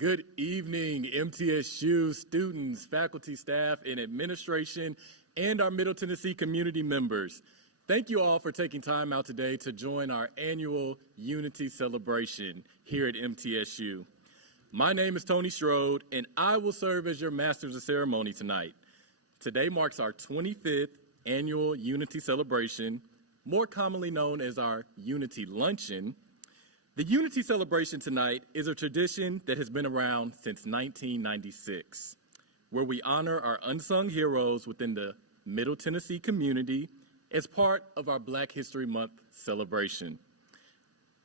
Good evening, MTSU students, faculty, staff, and administration, and our Middle Tennessee community members. Thank you all for taking time out today to join our annual Unity celebration here at MTSU. My name is Tony Strode, and I will serve as your Masters of Ceremony tonight. Today marks our 25th annual Unity celebration, more commonly known as our Unity Luncheon. The Unity celebration tonight is a tradition that has been around since 1996, where we honor our unsung heroes within the Middle Tennessee community as part of our Black History Month celebration.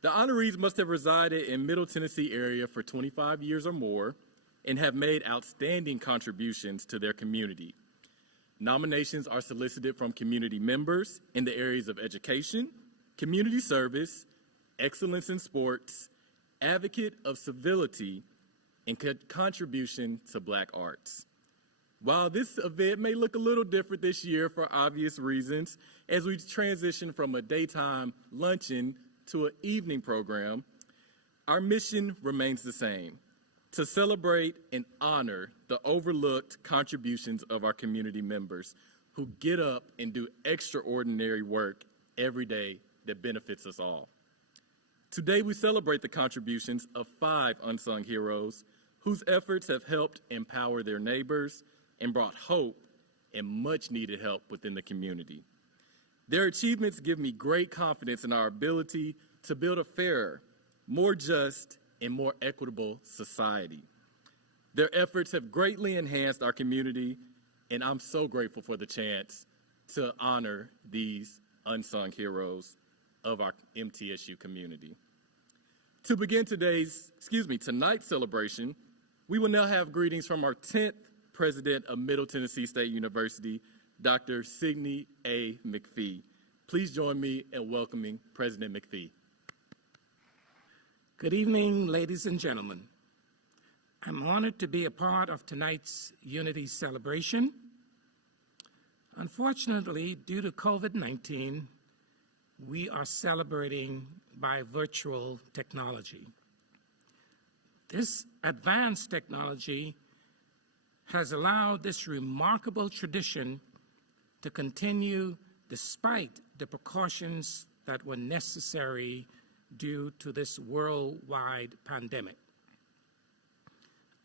The honorees must have resided in Middle Tennessee area for 25 years or more and have made outstanding contributions to their community. Nominations are solicited from community members in the areas of education, community service, excellence in sports, advocate of civility, and contribution to Black arts. While this event may look a little different this year for obvious reasons, as we transition from a daytime luncheon to an evening program, our mission remains the same: to celebrate and honor the overlooked contributions of our community members who get up and do extraordinary work every day that benefits us all. Today, we celebrate the contributions of 5 unsung heroes whose efforts have helped empower their neighbors and brought hope and much needed help within the community. Their achievements give me great confidence in our ability to build a fairer, more just, and more equitable society. Their efforts have greatly enhanced our community, and I'm so grateful for the chance to honor these unsung heroes of our MTSU community. To begin tonight's celebration, we will now have greetings from our 10th President of Middle Tennessee State University, Dr. Signe A. McPhee. Please join me in welcoming President McPhee. Good evening, ladies and gentlemen. I'm honored to be a part of tonight's Unity celebration. Unfortunately, due to COVID-19, we are celebrating by virtual technology. This advanced technology has allowed this remarkable tradition to continue despite the precautions that were necessary due to this worldwide pandemic.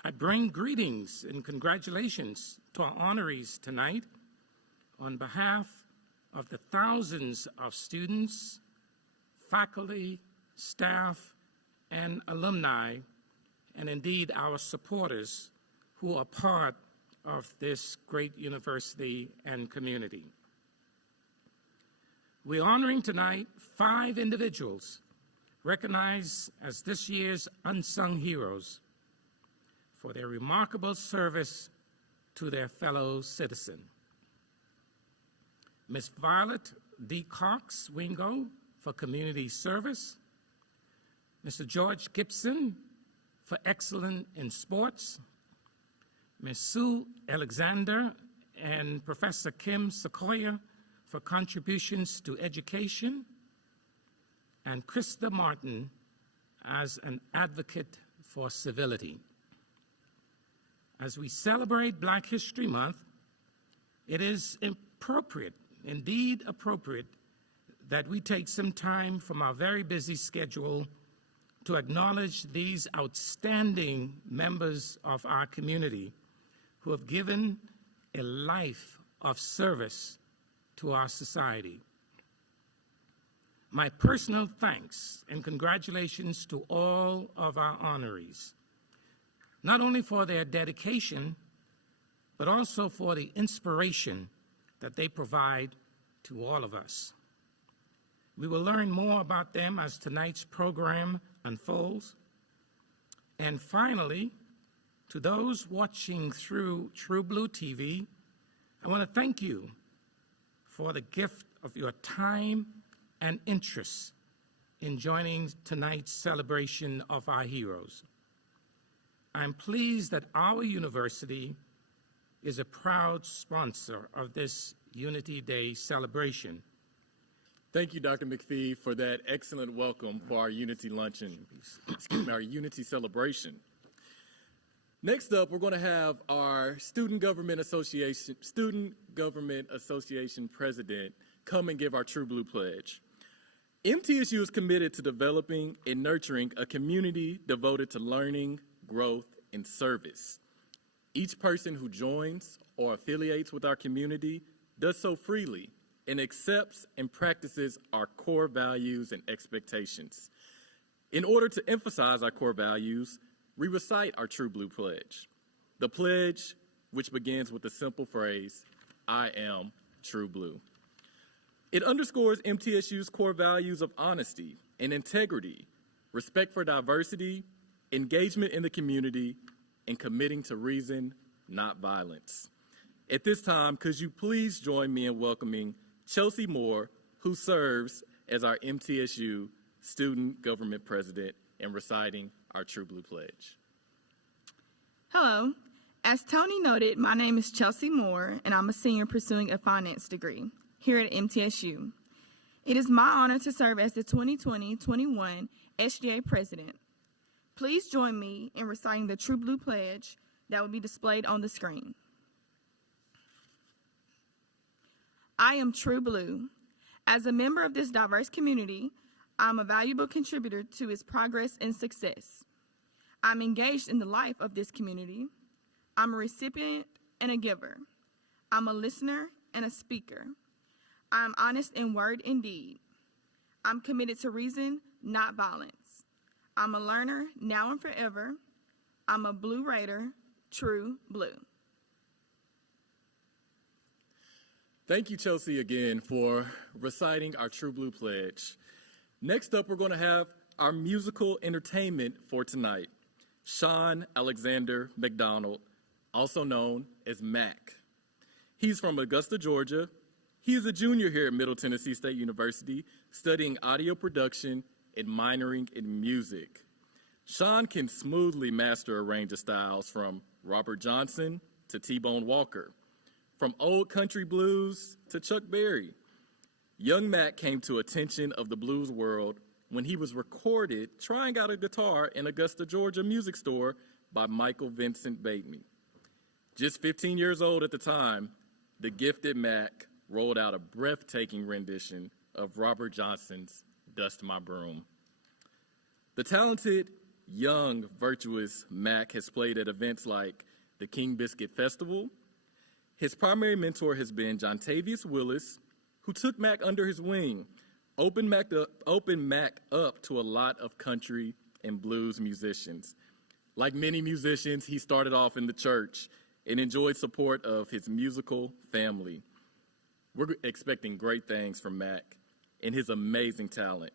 I bring greetings and congratulations to our honorees tonight on behalf of the thousands of students, faculty, staff, and alumni, and indeed our supporters who are part of this great university and community. We're honoring tonight 5 individuals recognized as this year's unsung heroes for their remarkable service to their fellow citizen. Ms. Violet D. Cox Wingo for community service, Mr. George Gibson for excellence in sports, Ms. Sue Alexander and Professor Kim Sequoia for contributions to education, and Krista Martin as an advocate for civility. As we celebrate Black History Month, it is appropriate, indeed appropriate, that we take some time from our very busy schedule to acknowledge these outstanding members of our community who have given a life of service to our society. My personal thanks and congratulations to all of our honorees, not only for their dedication, but also for the inspiration that they provide to all of us. We will learn more about them as tonight's program unfolds. And finally, to those watching through True Blue TV, I want to thank you for the gift of your time and interest in joining tonight's celebration of our heroes. I'm pleased that our university is a proud sponsor of this Unity Day celebration. Thank you, Dr. McPhee, for that excellent welcome for our Unity Luncheon, our Unity celebration. Next up, we're going to have our Student Government Association president come and give our True Blue Pledge. MTSU is committed to developing and nurturing a community devoted to learning, growth, and service. Each person who joins or affiliates with our community does so freely and accepts and practices our core values and expectations. In order to emphasize our core values, we recite our True Blue Pledge. The pledge, which begins with the simple phrase, I am True Blue. It underscores MTSU's core values of honesty and integrity, respect for diversity, engagement in the community, and committing to reason, not violence. At this time, could you please join me in welcoming Chelsea Moore, who serves as our MTSU Student Government President, and reciting our True Blue Pledge. Hello. As Tony noted, my name is Chelsea Moore, and I'm a senior pursuing a finance degree here at MTSU. It is my honor to serve as the 2020-21 SGA President. Please join me in reciting the True Blue Pledge that will be displayed on the screen. I am True Blue. As a member of this diverse community, I'm a valuable contributor to its progress and success. I'm engaged in the life of this community. I'm a recipient and a giver. I'm a listener and a speaker. I'm honest in word and deed. I'm committed to reason, not violence. I'm a learner now and forever. I'm a Blue Raider, True Blue. Thank you, Chelsea, again for reciting our True Blue Pledge. Next up, we're going to have our musical entertainment for tonight. Sean Alexander McDonald, also known as Mac. He's from Augusta, Georgia. He is a junior here at Middle Tennessee State University, studying audio production and minoring in music. Sean can smoothly master a range of styles from Robert Johnson to T-Bone Walker, from old country blues to Chuck Berry. Young Mac came to attention of the blues world when he was recorded trying out a guitar in Augusta, Georgia music store by Michael Vincent Bateman. Just 15 years old at the time, the gifted Mac rolled out a breathtaking rendition of Robert Johnson's Dust My Broom. The talented, young, virtuous Mac has played at events like the King Biscuit Festival. His primary mentor has been Jontavius Willis, who took Mac under his wing, opened Mac up to a lot of country and blues musicians. Like many musicians, he started off in the church and enjoyed support of his musical family. We're expecting great things from Mac and his amazing talent.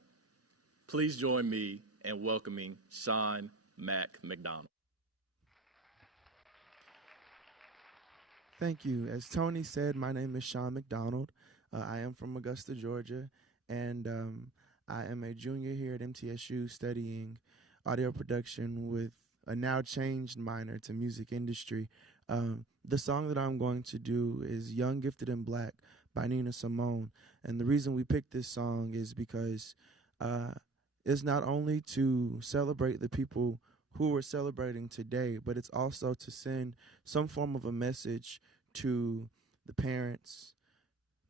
Please join me in welcoming Sean Mac McDonald. Thank you. As Tony said, my name is Sean McDonald. I am from Augusta, Georgia, and I am a junior here at MTSU studying audio production with a now changed minor to music industry. The song that I'm going to do is Young, Gifted, and Black by Nina Simone. And the reason we picked this song is because it's not only to celebrate the people who we're celebrating today, but it's also to send some form of a message to the parents,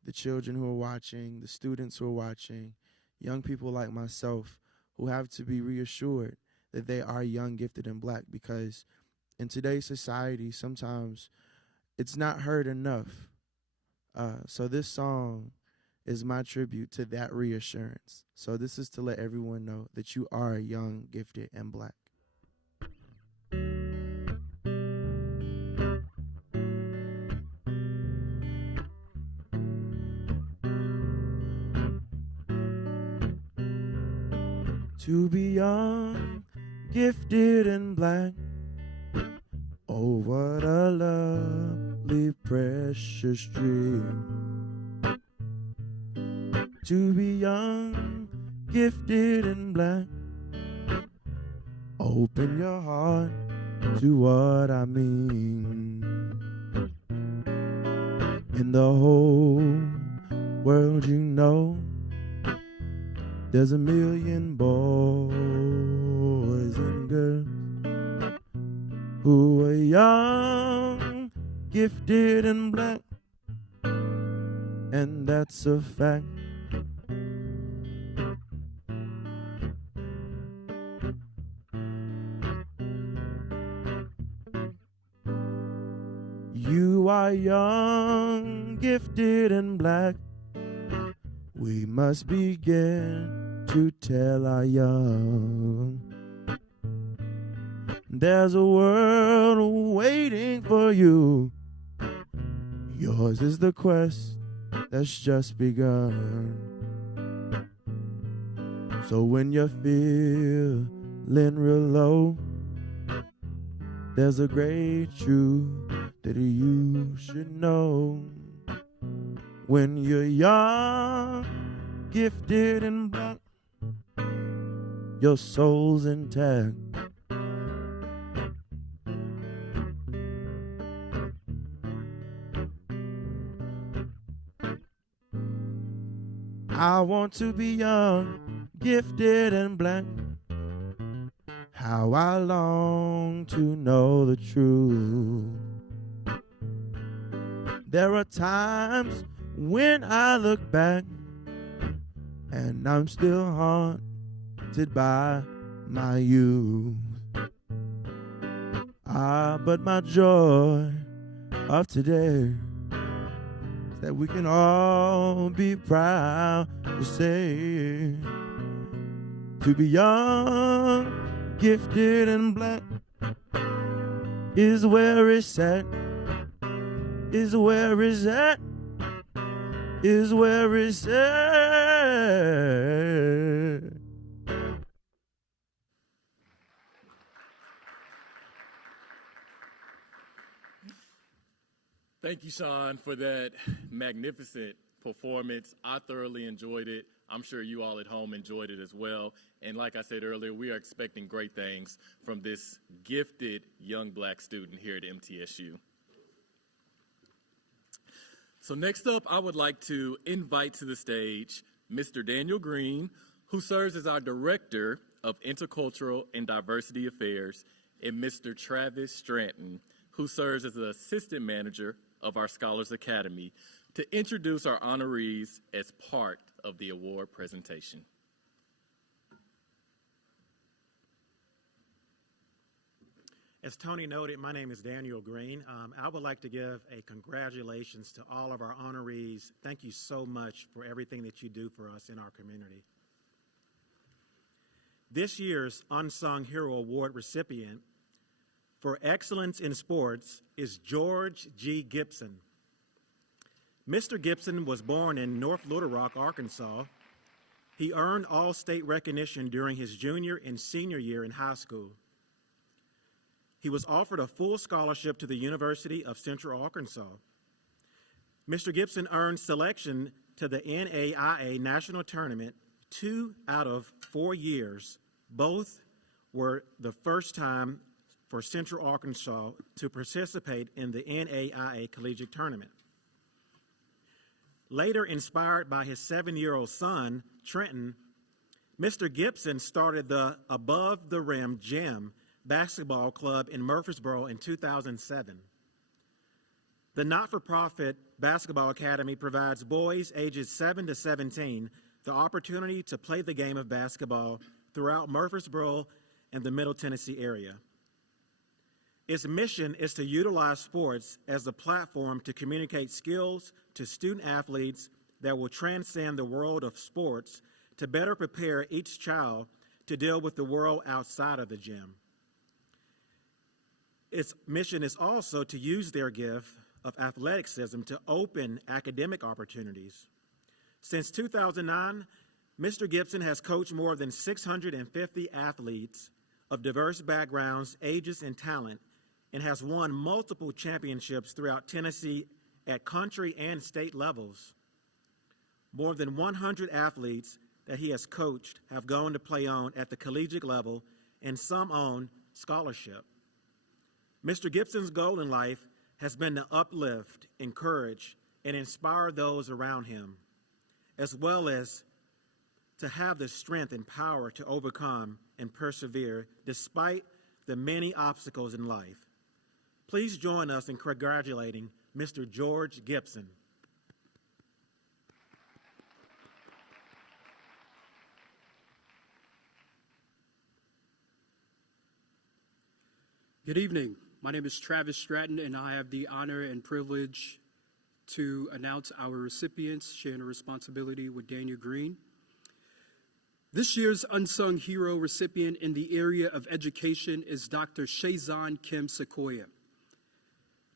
the children who are watching, the students who are watching, young people like myself who have to be reassured that they are young, gifted, and black, because in today's society, sometimes it's not heard enough. So this song is my tribute to that reassurance. So this is to let everyone know that you are young, gifted, and black. To be young, gifted, and black, oh, what a lovely, precious dream. To be young, gifted, and black, open your heart to what I mean. In the whole world, you know, there's a million boys and girls who are gifted and black, and that's a fact. You are young, gifted and black. We must begin to tell our young. There's a world waiting for you. Yours is the quest that's just begun. So when you're feeling real low, there's a great truth that you should know. When you're young, gifted and black, your soul's intact. I want to be young, gifted and black. How I long to know the truth. There are times when I look back and I'm still haunted by my youth. But my joy of today is that we can all be proud to say, to be young, gifted and black is where it's at, is where it's at, is where it's at. Thank you, Sean, for that magnificent performance. I thoroughly enjoyed it. I'm sure you all at home enjoyed it as well. And like I said earlier, we are expecting great things from this gifted young black student here at MTSU. So next up, I would like to invite to the stage Mr. Daniel Green, who serves as our Director of Intercultural and Diversity Affairs, and Mr. Travis Stratton, who serves as the Assistant Manager of our Scholars Academy, to introduce our honorees as part of the award presentation. As Tony noted, my name is Daniel Green. I would like to give a congratulations to all of our honorees. Thank you so much for everything that you do for us in our community. This year's Unsung Hero Award recipient for excellence in sports is George G. Gibson. Mr. Gibson was born in North Little Rock, Arkansas. He earned all-state recognition during his junior and senior year in high school. He was offered a full scholarship to the University of Central Arkansas. Mr. Gibson earned selection to the NAIA National Tournament 2 out of 4 years. Both were the first time for Central Arkansas to participate in the NAIA Collegiate Tournament. Later, inspired by his 7-year-old son, Trenton, Mr. Gibson started the Above the Rim Gym basketball club in Murfreesboro in 2007. The not-for-profit basketball academy provides boys ages 7 to 17 the opportunity to play the game of basketball throughout Murfreesboro and the Middle Tennessee area. Its mission is to utilize sports as a platform to communicate skills to student athletes that will transcend the world of sports to better prepare each child to deal with the world outside of the gym. Its mission is also to use their gift of athleticism to open academic opportunities. Since 2009, Mr. Gibson has coached more than 650 athletes of diverse backgrounds, ages, and talent, and has won multiple championships throughout Tennessee at country and state levels. More than 100 athletes that he has coached have gone to play on at the collegiate level, and some on scholarship. Mr. Gibson's goal in life has been to uplift, encourage, and inspire those around him, as well as to have the strength and power to overcome and persevere despite the many obstacles in life. Please join us in congratulating Mr. George Gibson. Good evening. My name is Travis Stratton, and I have the honor and privilege to announce our recipients sharing a responsibility with Daniel Green. This year's Unsung Hero recipient in the area of education is Dr. Shazan Kim Sequoia.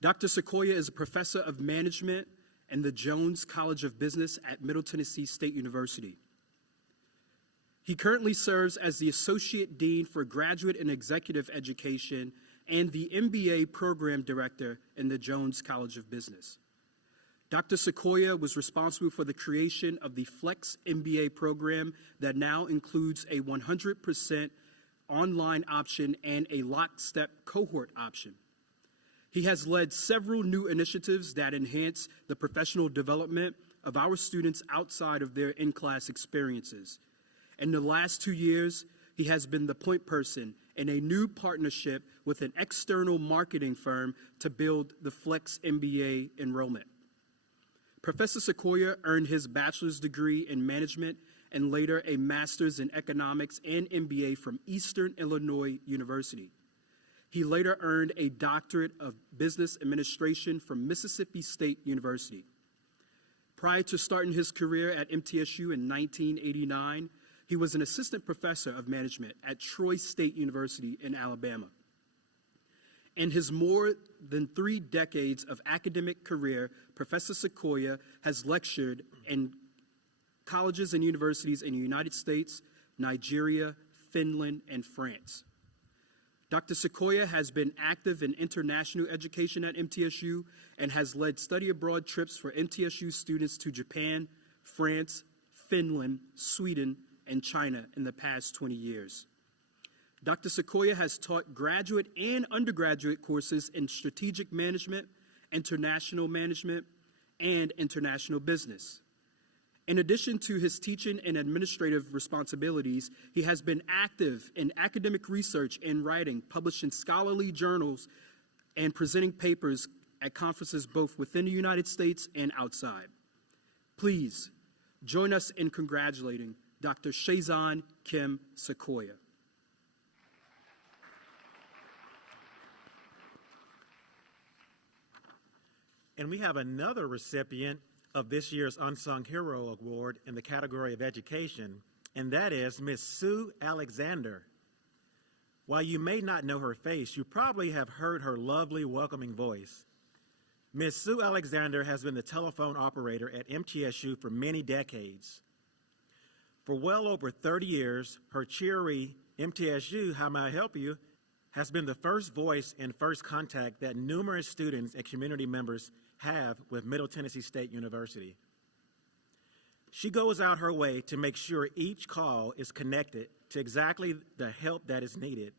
Dr. Sequoia is a professor of management in the Jones College of Business at Middle Tennessee State University. He currently serves as the Associate Dean for Graduate and Executive Education and the MBA Program Director in the Jones College of Business. Dr. Sequoia was responsible for the creation of the Flex MBA program that now includes a 100% online option and a lockstep cohort option. He has led several new initiatives that enhance the professional development of our students outside of their in-class experiences. In the last 2 years, he has been the point person in a new partnership with an external marketing firm to build the Flex MBA enrollment. Professor Sequoia earned his bachelor's degree in management and later a master's in economics and MBA from Eastern Illinois University. He later earned a doctorate of business administration from Mississippi State University. Prior to starting his career at MTSU in 1989, he was an assistant professor of management at Troy State University in Alabama. In his more than 3 decades of academic career, Professor Sequoia has lectured in colleges and universities in the United States, Nigeria, Finland, and France. Dr. Sequoia has been active in international education at MTSU and has led study abroad trips for MTSU students to Japan, France, Finland, Sweden, and China in the past 20 years. Dr. Sequoia has taught graduate and undergraduate courses in strategic management, international management, and international business. In addition to his teaching and administrative responsibilities, he has been active in academic research and writing, publishing scholarly journals, and presenting papers at conferences both within the United States and outside. Please join us in congratulating Dr. Shazan Kim Sequoia. And we have another recipient of this year's Unsung Hero Award in the category of education, and that is Miss Sue Alexander. While you may not know her face, you probably have heard her lovely, welcoming voice. Miss Sue Alexander has been the telephone operator at MTSU for many decades. For well over 30 years, her cheery MTSU, how may I help you, has been the first voice and first contact that numerous students and community members have with Middle Tennessee State University. She goes out her way to make sure each call is connected to exactly the help that is needed.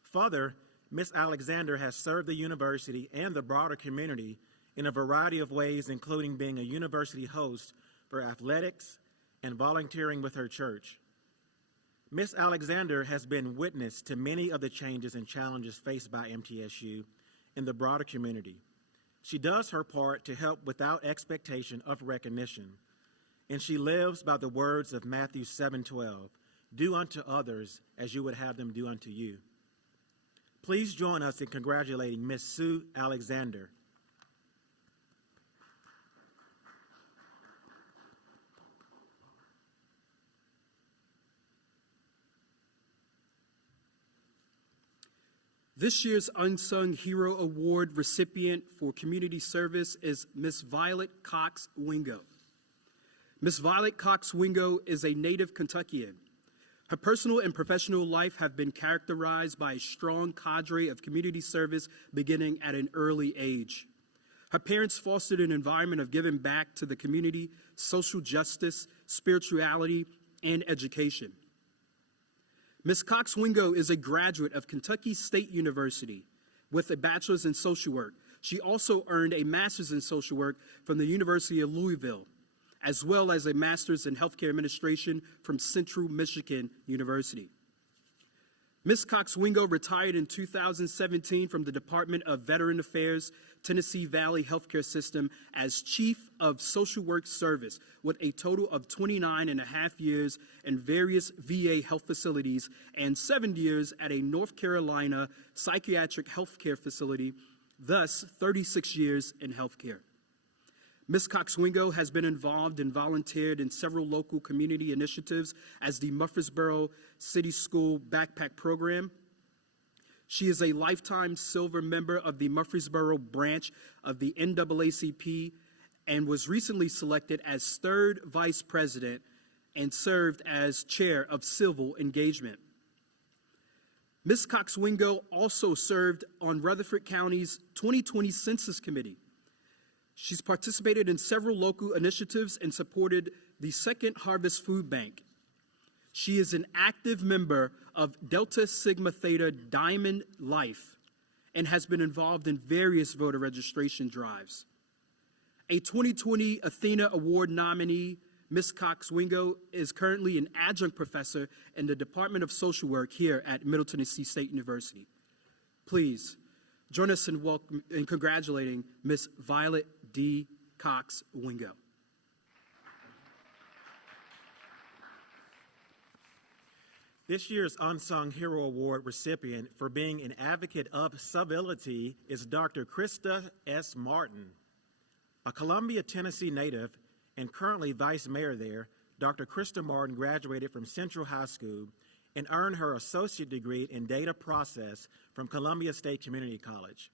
Further, Ms. Alexander has served the university and the broader community in a variety of ways, including being a university host for athletics and volunteering with her church. Ms. Alexander has been witness to many of the changes and challenges faced by MTSU in the broader community. She does her part to help without expectation of recognition, and she lives by the words of Matthew 7:12, "Do unto others as you would have them do unto you." Please join us in congratulating Ms. Sue Alexander. This year's Unsung Hero Award recipient for community service is Ms. Violet Cox Wingo. Ms. Violet Cox Wingo is a native Kentuckian. Her personal and professional life have been characterized by a strong cadre of community service beginning at an early age. Her parents fostered an environment of giving back to the community, social justice, spirituality, and education. Ms. Cox Wingo is a graduate of Kentucky State University with a bachelor's in social work. She also earned a master's in social work from the University of Louisville, as well as a master's in healthcare administration from Central Michigan University. Ms. Cox Wingo retired in 2017 from the Department of Veteran Affairs, Tennessee Valley Healthcare System as Chief of Social Work Service with a total of 29 and a half years in various VA health facilities and 7 years at a North Carolina psychiatric healthcare facility, thus 36 years in healthcare. Ms. Cox Wingo has been involved and volunteered in several local community initiatives as the Murfreesboro City School Backpack Program. She is a lifetime silver member of the Murfreesboro branch of the NAACP and was recently selected as third vice president and served as chair of civil engagement. Ms. Cox Wingo also served on Rutherford County's 2020 Census Committee. She's participated in several local initiatives and supported the Second Harvest Food Bank. She is an active member of Delta Sigma Theta Diamond Life and has been involved in various voter registration drives. A 2020 Athena Award nominee, Ms. Cox Wingo is currently an adjunct professor in the Department of Social Work here at Middle Tennessee State University. Please join us in congratulating Ms. Violet D. Cox Wingo. This year's Unsung Hero Award recipient for being an advocate of civility is Dr. Krista S. Martin. A Columbia, Tennessee native and currently vice mayor there, Dr. Krista Martin graduated from Central High School and earned her associate degree in data process from Columbia State Community College.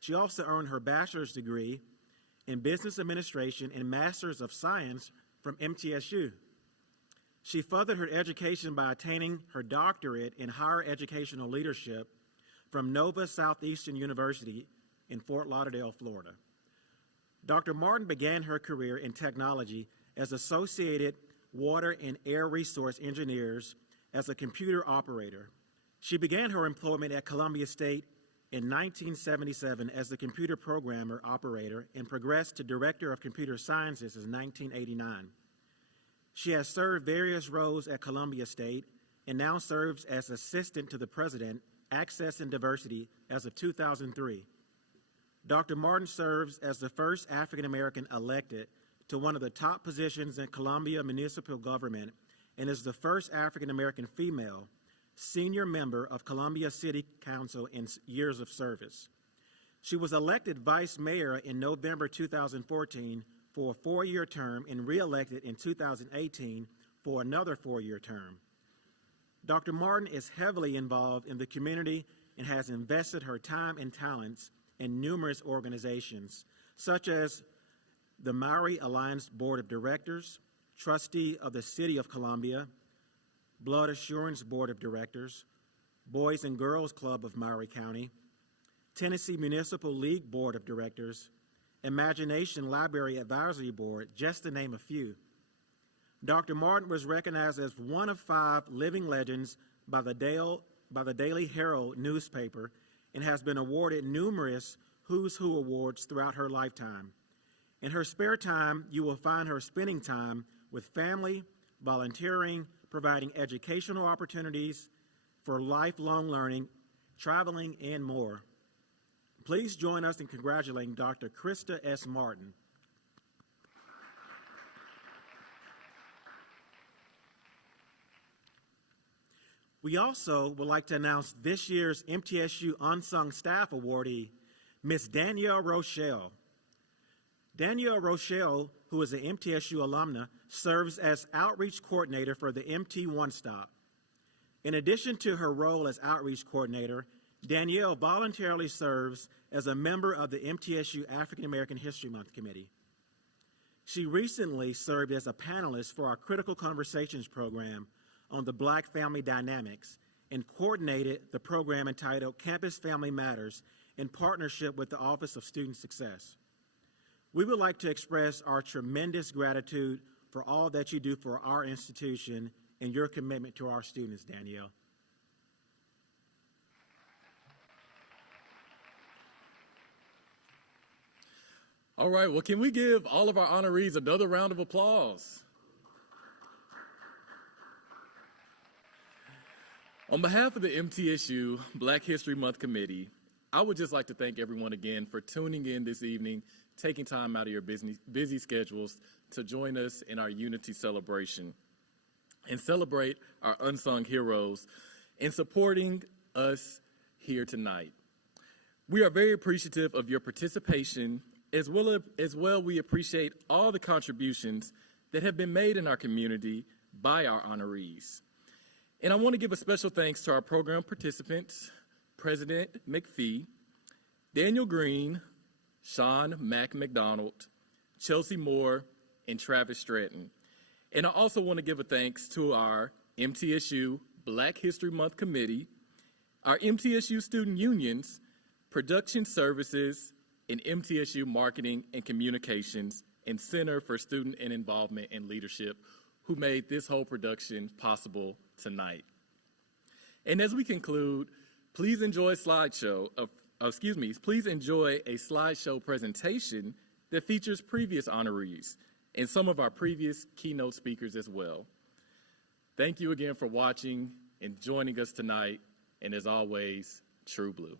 She also earned her bachelor's degree in business administration and master's of science from MTSU. She furthered her education by attaining her doctorate in higher educational leadership from Nova Southeastern University in Fort Lauderdale, Florida. Dr. Martin began her career in technology as Associated Water and Air Resource Engineers as a computer operator. She began her employment at Columbia State in 1977 as the computer programmer operator and progressed to Director of Computer Sciences in 1989. She has served various roles at Columbia State and now serves as Assistant to the President, Access and Diversity as of 2003. Dr. Martin serves as the first African American elected to one of the top positions in Columbia municipal government and is the first African American female senior member of Columbia City Council in years of service. She was elected vice mayor in November 2014 for a 4-year term and re-elected in 2018 for another 4-year term. Dr. Martin is heavily involved in the community and has invested her time and talents in numerous organizations, such as the Maori Alliance Board of Directors, trustee of the City of Columbia, Blood Assurance Board of Directors, Boys and Girls Club of Maori County, Tennessee Municipal League Board of Directors, Imagination Library Advisory Board, just to name a few. Dr. Martin was recognized as one of 5 living legends by the Daily Herald newspaper and has been awarded numerous Who's Who awards throughout her lifetime. In her spare time, you will find her spending time with family, volunteering, providing educational opportunities for lifelong learning, traveling, and more. Please join us in congratulating Dr. Krista S. Martin. We also would like to announce this year's MTSU Unsung Staff Awardee, Ms. Danielle Rochelle. Danielle Rochelle, who is an MTSU alumna, serves as Outreach Coordinator for the MT One Stop. In addition to her role as Outreach Coordinator, Danielle voluntarily serves as a member of the MTSU African American History Month Committee. She recently served as a panelist for our Critical Conversations program on the Black family dynamics and coordinated the program entitled Campus Family Matters in partnership with the Office of Student Success. We would like to express our tremendous gratitude for all that you do for our institution and your commitment to our students, Danielle. All right, well, can we give all of our honorees another round of applause? On behalf of the MTSU Black History Month Committee, I would just like to thank everyone again for tuning in this evening, taking time out of your busy schedules to join us in our Unity celebration and celebrate our unsung heroes and supporting us here tonight. We are very appreciative of your participation. As well, we appreciate all the contributions that have been made in our community by our honorees. And I want to give a special thanks to our program participants, President McPhee, Daniel Green, Sean McDonald, Chelsea Moore, and Travis Stratton. And I also want to give a thanks to our MTSU Black History Month Committee, our MTSU Student Unions, Production Services, and MTSU Marketing and Communications, and Center for Student and Involvement and Leadership, who made this whole production possible tonight. And as we conclude, please enjoy a slideshow presentation that features previous honorees and some of our previous keynote speakers as well. Thank you again for watching and joining us tonight, and as always, True Blue.